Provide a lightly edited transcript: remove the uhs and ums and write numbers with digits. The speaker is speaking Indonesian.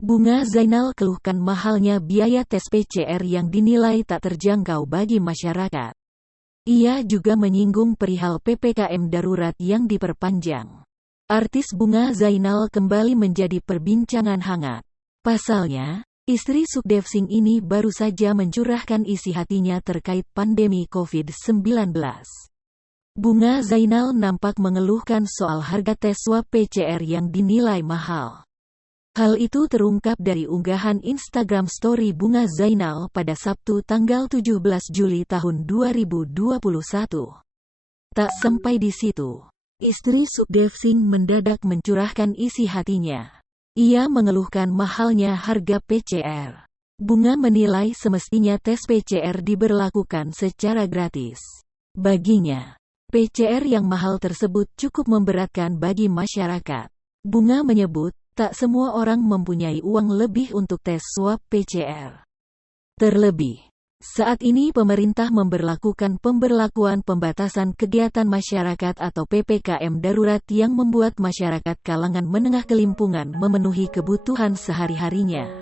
Bunga Zainal keluhkan mahalnya biaya tes PCR yang dinilai tak terjangkau bagi masyarakat. Ia juga menyinggung perihal PPKM darurat yang diperpanjang. Artis Bunga Zainal kembali menjadi perbincangan hangat. Pasalnya, istri Sukdev Singh ini baru saja mencurahkan isi hatinya terkait pandemi COVID-19. Bunga Zainal nampak mengeluhkan soal harga tes swab PCR yang dinilai mahal. Hal itu terungkap dari unggahan Instagram Story Bunga Zainal pada Sabtu tanggal 17 Juli tahun 2021. Tak sampai di situ, istri Sukdev Singh mendadak mencurahkan isi hatinya. Ia mengeluhkan mahalnya harga PCR. Bunga menilai semestinya tes PCR diberlakukan secara gratis. Baginya, PCR yang mahal tersebut cukup memberatkan bagi masyarakat. Bunga menyebut, tak semua orang mempunyai uang lebih untuk tes swab PCR. Terlebih, saat ini pemerintah memberlakukan pemberlakuan pembatasan kegiatan masyarakat atau PPKM darurat yang membuat masyarakat kalangan menengah kelimpungan memenuhi kebutuhan sehari-harinya.